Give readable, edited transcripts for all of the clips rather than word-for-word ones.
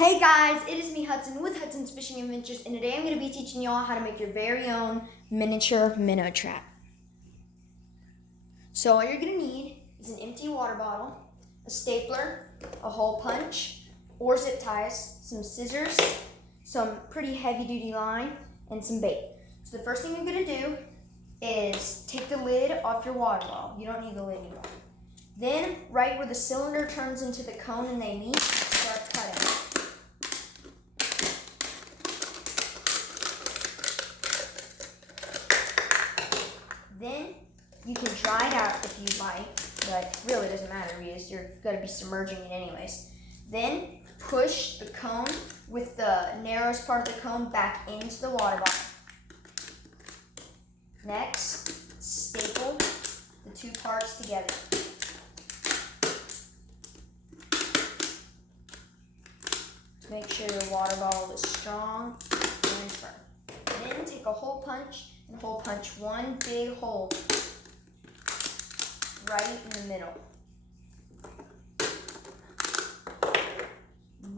Hey guys, it is me Hudson with Hudson's Fishing Adventures, and today I'm going to be teaching y'all how to make your very own miniature minnow trap. So all you're going to need is an empty water bottle, a stapler, a hole punch, or zip ties, some scissors, some pretty heavy duty line, and some bait. So the first thing you're going to do is take the lid off your water bottle. You don't need the lid anymore. Then, right where the cylinder turns into the cone and they meet, start cutting. Then you can dry it out if you like, but really doesn't matter because you're going to be submerging it anyways. Then push the cone with the narrowest part of the cone back into the water bottle. Next, staple the two parts together. Make sure the water bottle is strong and firm. Then take a hole punch and hole punch one big hole right in the middle.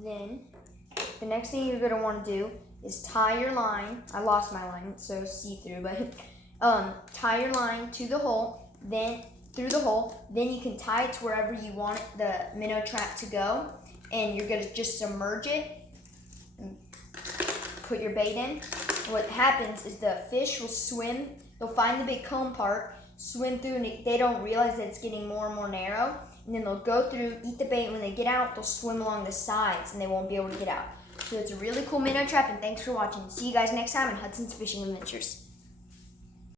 Then the next thing you're going to want to do is tie your line. I lost my line, it's so see-through, but tie your line to the hole, then through the hole. Then you can tie it to wherever you want the minnow trap to go, and you're going to just submerge it and put your bait in. What happens is the fish will swim, they'll find the big cone part, swim through, and they don't realize that it's getting more and more narrow, and then they'll go through, eat the bait, and when they get out, they'll swim along the sides, and they won't be able to get out. So it's a really cool minnow trap, and thanks for watching. See you guys next time in Hudson's Fishing Adventures.